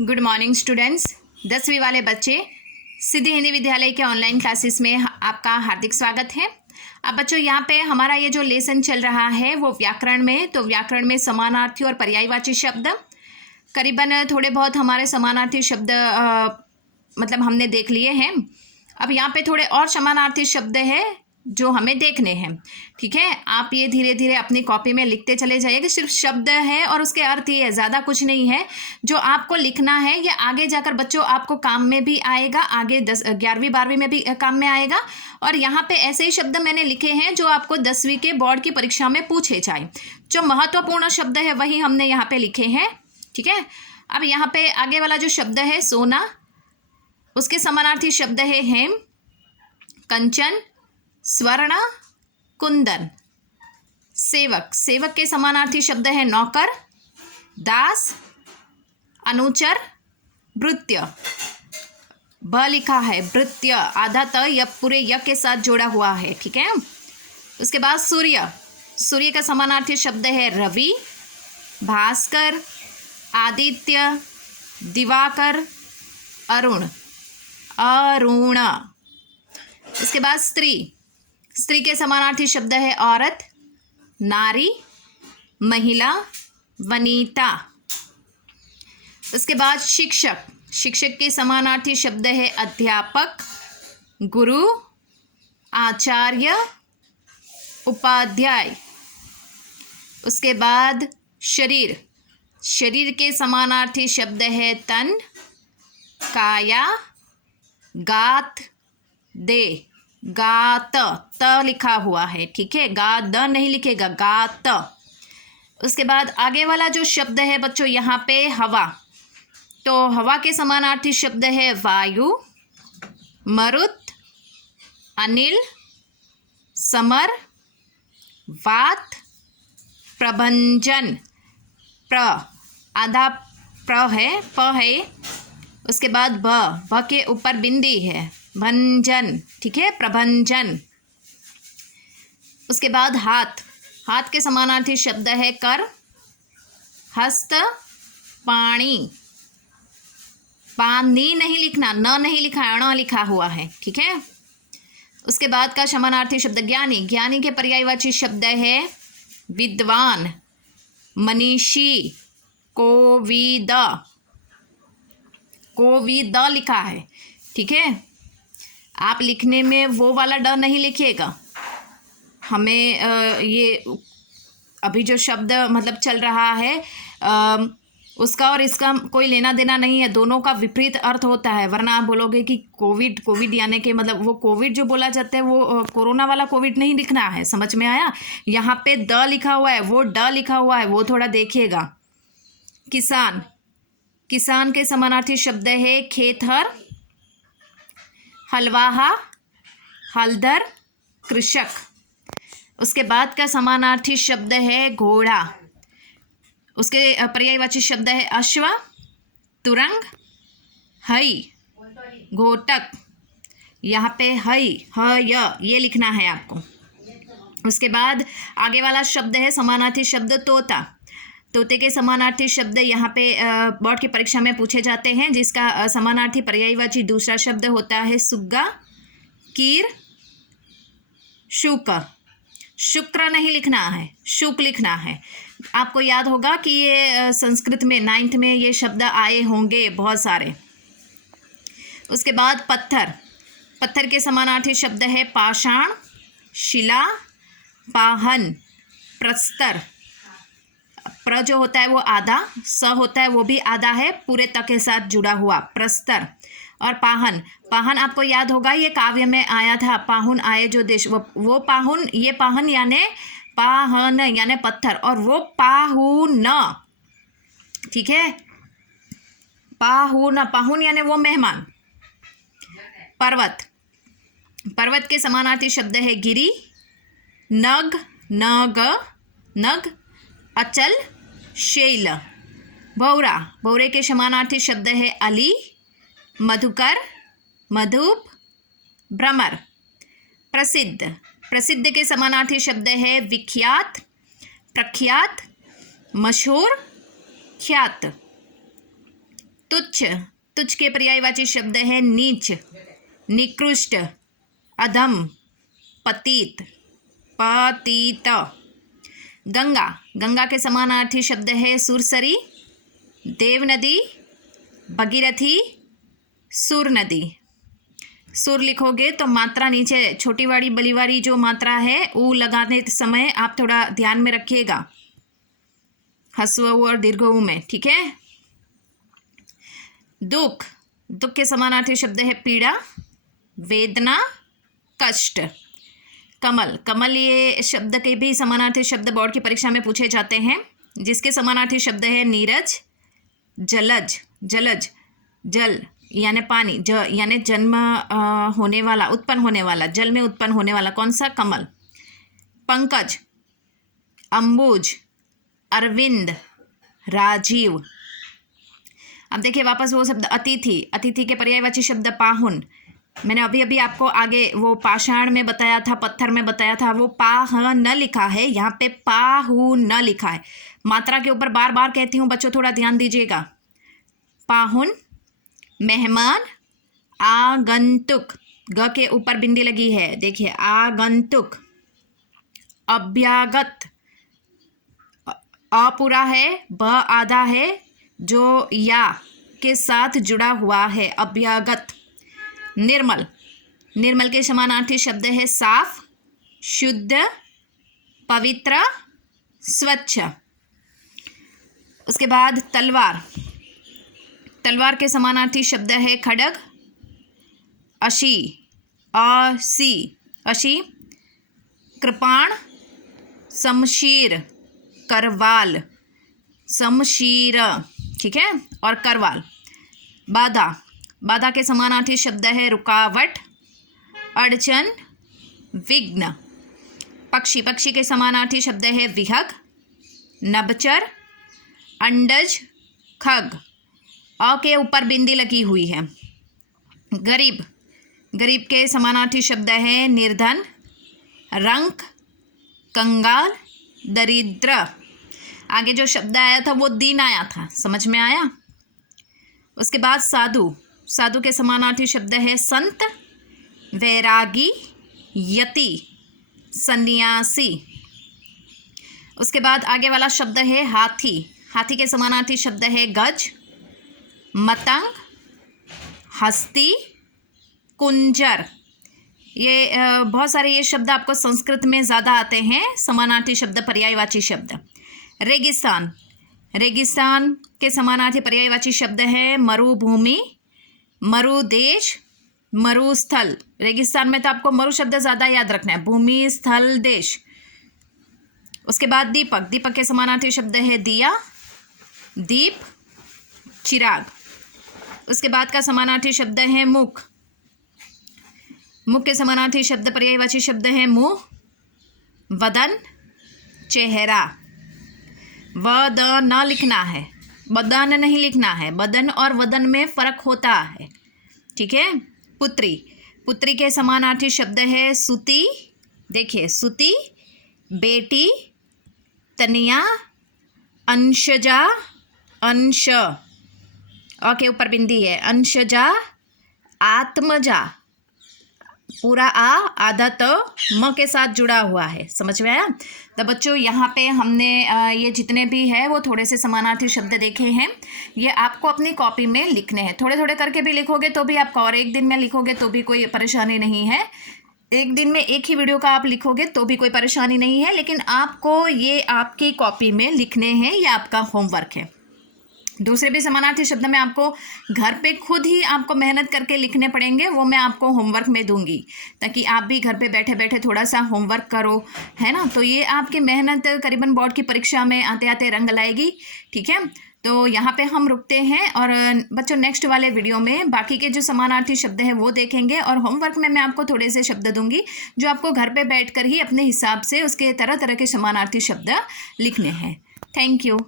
Good morning students. 10वीं वाले बच्चे सिद्धि हिंदी विद्यालय के ऑनलाइन क्लासेस में आपका हार्दिक स्वागत है। अब बच्चों यहाँ पे हमारा ये जो लेसन चल रहा है वो व्याकरण में, तो व्याकरण में समानार्थी और पर्यायवाची शब्द करीबन थोड़े बहुत हमारे समानार्थी शब्द मतलब हमने देख लिए हैं। अब यहाँ पे थोड़े और समानार्थी शब्द है जो हमें देखने हैं। ठीक है, आप ये धीरे धीरे अपनी कॉपी में लिखते चले जाइए कि सिर्फ शब्द है और उसके अर्थ ही है, ज़्यादा कुछ नहीं है। जो आपको लिखना है ये आगे जाकर बच्चों आपको काम में भी आएगा, आगे 11वीं 12वीं में भी काम में आएगा। और यहाँ पे ऐसे ही शब्द मैंने लिखे हैं जो आपको 10वीं के बोर्ड की परीक्षा में पूछे जाए। जो महत्वपूर्ण शब्द है वही हमने यहाँ पे लिखे हैं। ठीक है, अब यहाँ पे आगे वाला जो शब्द है सोना, उसके समानार्थी शब्द है हेम, कंचन, स्वर्ण, कुंदन। सेवक, सेवक के समानार्थी शब्द है नौकर, दास, अनुचर, भृत्य। ब लिखा है भृत्य, आधा त य पूरे य के साथ जोड़ा हुआ है। ठीक है, उसके बाद सूर्य, सूर्य का समानार्थी शब्द है रवि, भास्कर, आदित्य, दिवाकर, अरुण, अरुण। उसके बाद स्त्री, स्त्री के समानार्थी शब्द है औरत, नारी, महिला, वनिता। उसके बाद शिक्षक, शिक्षक के समानार्थी शब्द है अध्यापक, गुरु, आचार्य, उपाध्याय। उसके बाद शरीर, शरीर के समानार्थी शब्द है तन, काया, गात, दे। गात, त लिखा हुआ है। ठीक है, गा द नहीं लिखेगा, गात। उसके बाद आगे वाला जो शब्द है बच्चों यहाँ पे हवा, तो हवा के समानार्थी शब्द है वायु, मरुत, अनिल, समर, वात, प्रभंजन। प्र आधा प्र है, प है। उसके बाद भ के ऊपर बिंदी है, भंजन। ठीक है, प्रभंजन। उसके बाद हाथ, हाथ के समानार्थी शब्द है कर, हस्त, पाणी। पानी नहीं लिखना, न नहीं लिखा है, अण लिखा हुआ है। ठीक है, उसके बाद का समानार्थी शब्द ज्ञानी, ज्ञानी के पर्यायवाची शब्द है विद्वान, मनीषी, कोविद। कोविद लिखा है। ठीक है, आप लिखने में वो वाला ड नहीं लिखिएगा। हमें ये अभी जो शब्द मतलब चल रहा है उसका और इसका कोई लेना देना नहीं है, दोनों का विपरीत अर्थ होता है। वरना आप बोलोगे कि कोविड, कोविड यानी कि मतलब वो कोविड जो बोला जाता है वो कोरोना वाला कोविड नहीं लिखना है। समझ में आया? यहाँ पे द लिखा हुआ है, वो ड लिखा हुआ है, वो थोड़ा देखिएगा। किसान, किसान के समानार्थी शब्द है खेतहर, हलवाहा, हलदर, कृषक। उसके बाद का समानार्थी शब्द है घोड़ा, उसके पर्यायवाची शब्द है अश्व, तुरंग, हई, घोटक। यहाँ पे हई, ह य ये लिखना है आपको। उसके बाद आगे वाला शब्द है समानार्थी शब्द तोता, तोते के समानार्थी शब्द यहाँ पे बोर्ड की परीक्षा में पूछे जाते हैं, जिसका समानार्थी पर्यायवाची दूसरा शब्द होता है सुग्गा, कीर, शुक। शुक्र नहीं लिखना है, शुक लिखना है। आपको याद होगा कि ये संस्कृत में 9th में ये शब्द आए होंगे बहुत सारे। उसके बाद पत्थर, पत्थर के समानार्थी शब्द है पाषाण, शिला, पाहन, प्रस्तर। प्र जो होता है वो आधा, स होता है वो भी आधा है, पूरे त के साथ जुड़ा हुआ, प्रस्तर। और पाहन, पाहन आपको याद होगा ये काव्य में आया था, पाहुन आए जो देश, वो पाहुन, ये पाहन यानी पाहन यानी पत्थर, और वो पाहुन। ठीक है, पाहुन, पाहुन यानी वो मेहमान। पर्वत, पर्वत के समानार्थी शब्द है गिरी, नग, नग, नग, अचल, शैल। भौरा, भौरे के समानार्थी शब्द है अली, मधुकर, मधुप, भ्रमर। प्रसिद्ध, प्रसिद्ध के समानार्थी शब्द है विख्यात, प्रख्यात, मशहूर, ख्यात। तुच्छ, तुच्छ के पर्यायवाची शब्द है नीच, निकृष्ट, अधम, पतित, पतित। गंगा, गंगा के समानार्थी शब्द है सुरसरी, देव नदी, भगीरथी, सुर नदी। सुर लिखोगे तो मात्रा नीचे छोटी वाली बड़ी वाली जो मात्रा है ऊ लगाने समय आप थोड़ा ध्यान में रखिएगा, ह्रस्व ऊ और दीर्घ ऊ में, ठीक है। दुख, दुख के समानार्थी शब्द है पीड़ा, वेदना, कष्ट। कमल, कमल ये शब्द के भी समानार्थी शब्द बोर्ड की परीक्षा में पूछे जाते हैं, जिसके समानार्थी शब्द है नीरज, जलज, जलज जल यानी पानी, यानी जन्म होने वाला, उत्पन्न होने वाला, जल में उत्पन्न होने वाला कौन सा? कमल। पंकज, अंबुज, अरविंद, राजीव। अब देखिए वापस वो शब्द अतिथि, अतिथि के पर्यायवाची शब्द पाहुन। मैंने अभी अभी आपको आगे वो पाषाण में बताया था, पत्थर में बताया था, वो पाह न लिखा है, यहाँ पे पाहु न लिखा है। मात्रा के ऊपर बार बार कहती हूँ बच्चों, थोड़ा ध्यान दीजिएगा। पाहुन, मेहमान, आगंतुक, ग के ऊपर बिंदी लगी है, देखिए आगंतुक। अभ्यागत, अ पूरा है, ब आधा है, जो या के साथ जुड़ा हुआ है, अभ्यागत। निर्मल, निर्मल के समानार्थी शब्द है साफ, शुद्ध, पवित्र, स्वच्छ। उसके बाद तलवार, तलवार के समानार्थी शब्द है खड्ग, अशी, असी, अशी, कृपाण, शमशीर, करवाल, शमशीर, ठीक है, और करवाल। बाधा, बाधा के समानार्थी शब्द है रुकावट, अड़चन, विघ्न। पक्षी, पक्षी के समानार्थी शब्द है विहग, नभचर, अंडज, खग। अ के ऊपर बिंदी लगी हुई है। गरीब, गरीब के समानार्थी शब्द है निर्धन, रंक, कंगाल, दरिद्र। आगे जो शब्द आया था वो दीन आया था, समझ में आया। उसके बाद साधु, साधु के समानार्थी शब्द है संत, वैरागी, यति, सन्यासी। उसके बाद आगे वाला शब्द है हाथी, हाथी के समानार्थी शब्द है गज, मतंग, हस्ती, कुंजर। ये बहुत सारे ये शब्द आपको संस्कृत में ज़्यादा आते हैं, समानार्थी शब्द, पर्यायवाची शब्द। रेगिस्तान, रेगिस्तान के समानार्थी पर्यायवाची शब्द है मरुभूमि, मरुदेश, मरुस्थल। रेगिस्तान में तो आपको मरु शब्द ज़्यादा याद रखना है, भूमि, स्थल, देश। उसके बाद दीपक, दीपक के समानार्थी शब्द है दिया, दीप, चिराग। उसके बाद का समानार्थी शब्द है मुख, मुख के समानार्थी शब्द, पर्यायवाची शब्द है मुंह, वदन, चेहरा। वदन न लिखना है, बदन नहीं लिखना है, बदन और वदन में फर्क होता है, ठीक है। पुत्री, पुत्री के समानार्थी शब्द है सुती, देखिए सुती, बेटी, तनिया, अंशजा, अंश, अ के ऊपर बिंदी है, अंशजा, आत्मजा, पूरा आ आधा तो म के साथ जुड़ा हुआ है, समझ में आया। तो बच्चों यहाँ पे हमने ये जितने भी है वो थोड़े से समानार्थी शब्द देखे हैं, ये आपको अपनी कॉपी में लिखने हैं। थोड़े थोड़े करके भी लिखोगे तो भी आपका, और एक दिन में लिखोगे तो भी कोई परेशानी नहीं है, एक दिन में एक ही वीडियो का आप लिखोगे तो भी कोई परेशानी नहीं है, लेकिन आपको ये आपकी कॉपी में लिखने हैं, ये आपका होमवर्क है। दूसरे भी समानार्थी शब्द में आपको घर पे खुद ही आपको मेहनत करके लिखने पड़ेंगे, वो मैं आपको होमवर्क में दूंगी, ताकि आप भी घर पे बैठे बैठे थोड़ा सा होमवर्क करो, है ना। तो ये आपकी मेहनत करीबन बोर्ड की परीक्षा में आते आते रंग लाएगी, ठीक है। तो यहाँ पे हम रुकते हैं, और बच्चों नेक्स्ट वाले वीडियो में बाकी के जो समानार्थी शब्द हैं वो देखेंगे, और होमवर्क में मैं आपको थोड़े से शब्द दूंगी जो आपको घर पे बैठकर ही अपने हिसाब से उसके तरह तरह के समानार्थी शब्द लिखने हैं। Thank you.